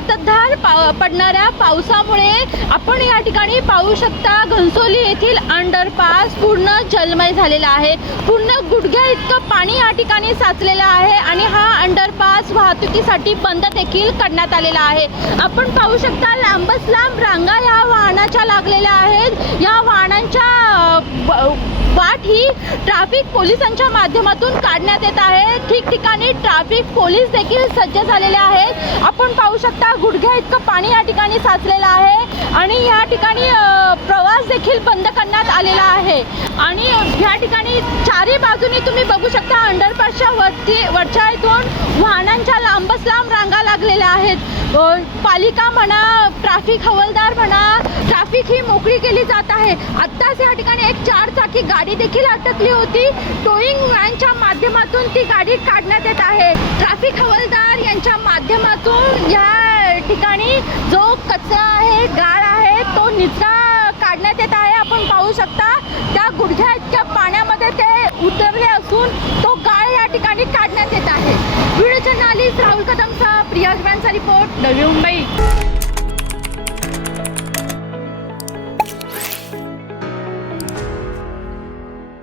पाव पडणाऱ्या पावसामुळे आपण या ठिकाणी पाहू शकता घनसोली येथील अंडरपास पूर्ण जलमय झालेला आहे. पूर्ण गुडघ्या इतकं पाणी या ठिकाणी साचलेलं आहे आणि हा अंडरपास वाहतुकीसाठी बंद देखील करण्यात आलेला आहे. आपण पाहू शकता लांबच लांब रांगा या वाहनाच्या लागलेल्या आहेत. या वाहनांच्या वाट ही ट्रॅफिक पोलिसांच्या माध्यमातून काढण्यात येत आहे. ठिकठिकाणी ट्रॅफिक पोलीस देखील सज्ज झालेले आहेत. आपण पाहू शकता गुडघ्या इतकं पाणी या ठिकाणी साचलेलं आहे आणि या ठिकाणी प्रवास देखील बंद करण्यात आलेला आहे. आणि या ठिकाणी चारी बाजूनी तुम्ही बघू शकता अंडरपासच्या वरती वरच्या इथून वाहनांच्या लांबच लांब रांगा लागलेल्या आहेत. पालिका म्हणा ट्रॅफिक हवालदार म्हणा ट्रॅफिक ही मोकळी केली जात आहे. आत्ताच या ठिकाणी एक चार चाकी गाडी देखील अटकली होती. टोईंग व्हॅनच्या माध्यमातून ती गाडी काढण्यात येत आहे. ट्रॅफिक हवालदार यांच्या माध्यमातून या ठिकाणी जो कचरा आहे गाळ आहे तो निचरा काढण्यात येत आहे. आपण पाहू शकता त्या गुडघ्या इतक्या पाण्यामध्ये ते उतरले असून तो गाळ या ठिकाणी काढण्यात येत आहे. व्हिडिओ जर्नालिस्ट राहुल कदमचा प्रियाजमॅनचा रिपोर्ट नवी मुंबई.